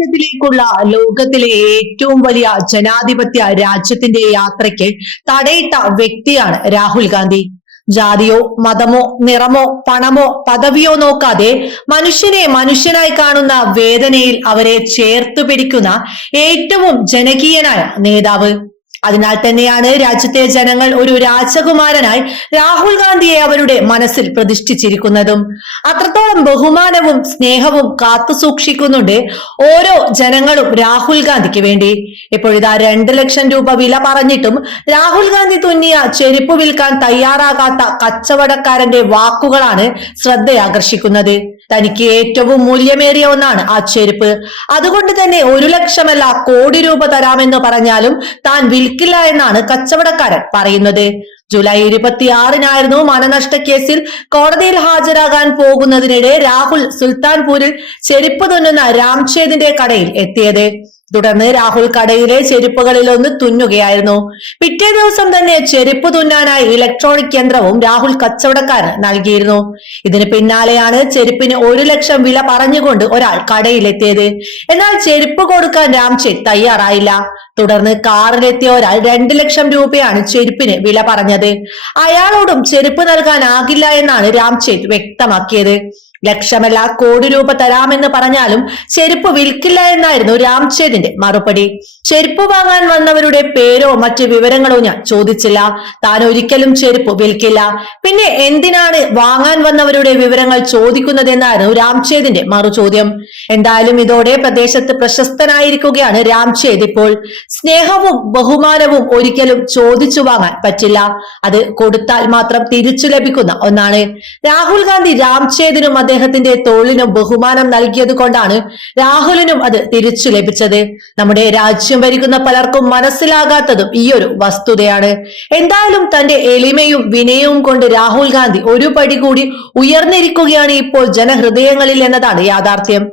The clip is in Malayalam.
ജനാധിപത്യത്തിലേക്കുള്ള ലോകത്തിലെ ഏറ്റവും വലിയ ജനാധിപത്യ രാജ്യത്തിന്റെ യാത്രയ്ക്ക് തടയിട്ട വ്യക്തിയാണ് രാഹുൽ ഗാന്ധി. ജാതിയോ മതമോ നിറമോ പണമോ പദവിയോ നോക്കാതെ മനുഷ്യനെ മനുഷ്യനായി കാണുന്ന വേദനയിൽ അവരെ ചേർത്ത് പിടിക്കുന്ന ഏറ്റവും ജനകീയനായ നേതാവ്. അതിനാൽ തന്നെയാണ് രാജ്യത്തെ ജനങ്ങൾ ഒരു രാജകുമാരനായി രാഹുൽ ഗാന്ധിയെ അവരുടെ മനസ്സിൽ പ്രതിഷ്ഠിച്ചിരിക്കുന്നതും. അത്രത്തോളം ബഹുമാനവും സ്നേഹവും കാത്തു സൂക്ഷിക്കുന്നുണ്ട് ഓരോ ജനങ്ങളും രാഹുൽ ഗാന്ധിക്ക് വേണ്ടി. ഇപ്പോഴിതാ രണ്ട് ലക്ഷം രൂപ വില പറഞ്ഞിട്ടും രാഹുൽ ഗാന്ധി തുന്നിയ ചെരുപ്പ് വിൽക്കാൻ തയ്യാറാകാത്ത കച്ചവടക്കാരന്റെ വാക്കുകളാണ് ശ്രദ്ധയാകർഷിക്കുന്നത്. തനിക്ക് ഏറ്റവും മൂല്യമേറിയ ഒന്നാണ് ആ ചെരുപ്പ്. അതുകൊണ്ട് തന്നെ ഒരു ലക്ഷമല്ല കോടി രൂപ തരാമെന്ന് പറഞ്ഞാലും താൻ വിൽക്കില്ല എന്നാണ് കച്ചവടക്കാരൻ പറയുന്നത്. ജൂലൈ ഇരുപത്തിയാറിനായിരുന്നു മനനഷ്ട കേസിൽ കോടതിയിൽ ഹാജരാകാൻ പോകുന്നതിനിടെ രാഹുൽ സുൽത്താൻപൂരിൽ ചെരുപ്പ് തുന്നുന്ന രാംഛേദിന്റെ കടയിൽ എത്തിയത്. തുടർന്ന് രാഹുൽ കടയിലെ ചെരുപ്പുകളിൽ ഒന്ന് തുന്നുകയായിരുന്നു. പിറ്റേ ദിവസം തന്നെ ചെരുപ്പ് തുന്നാനായി ഇലക്ട്രോണിക് യന്ത്രവും രാഹുൽ കച്ചവടക്കാരൻ നൽകിയിരുന്നു. ഇതിന് പിന്നാലെയാണ് ചെരുപ്പിന് ഒരു ലക്ഷം വില പറഞ്ഞുകൊണ്ട് ഒരാൾ കടയിലെത്തിയത്. എന്നാൽ ചെരുപ്പ് കൊടുക്കാൻ രാംചേത് തയ്യാറായില്ല. തുടർന്ന് കാറിലെത്തിയ ഒരാൾ രണ്ട് ലക്ഷം രൂപയാണ് ചെരുപ്പിന് വില പറഞ്ഞത്. അയാളോടും ചെരുപ്പ് നൽകാനാകില്ല എന്നാണ് രാംചേത് വ്യക്തമാക്കിയത്. ലക്ഷമല്ല കോടി രൂപ തരാമെന്ന് പറഞ്ഞാലും ചെരുപ്പ് വിൽക്കില്ല എന്നായിരുന്നു രാംചേതിന്റെ മറുപടി. ചെരുപ്പ് വാങ്ങാൻ വന്നവരുടെ പേരോ മറ്റ് വിവരങ്ങളോ ഞാൻ ചോദിച്ചില്ല. താൻ ഒരിക്കലും ചെരുപ്പ് വിൽക്കില്ല. പിന്നെ എന്തിനാണ് വാങ്ങാൻ വന്നവരുടെ വിവരങ്ങൾ ചോദിക്കുന്നതെന്നായിരുന്നു രാംചേതിന്റെ മറുചോദ്യം. എന്തായാലും ഇതോടെ പ്രദേശത്ത് പ്രശസ്തനായിരിക്കുകയാണ് രാംചേദ് ഇപ്പോൾ. സ്നേഹവും ബഹുമാനവും ഒരിക്കലും ചോദിച്ചു വാങ്ങാൻ പറ്റില്ല. അത് കൊടുത്താൽ മാത്രം തിരിച്ചു ലഭിക്കുന്ന ഒന്നാണ്. രാഹുൽ ഗാന്ധി രാംചേതിനും അദ്ദേഹത്തിന്റെ തോളിനും ബഹുമാനം നൽകിയത് കൊണ്ടാണ് രാഹുലിനും അത് തിരിച്ചു ലഭിച്ചത്. നമ്മുടെ രാജ്യം ഭരിക്കുന്ന പലർക്കും മനസ്സിലാകാത്തതും ഈ ഒരു വസ്തുതയാണ്. എന്തായാലും തന്റെ എളിമയും വിനയവും കൊണ്ട് രാഹുൽ ഗാന്ധി ഒരു പടി കൂടി ഉയർന്നിരിക്കുകയാണ് ഇപ്പോൾ ജനഹൃദയങ്ങളിൽ എന്നതാണ് യാഥാർത്ഥ്യം.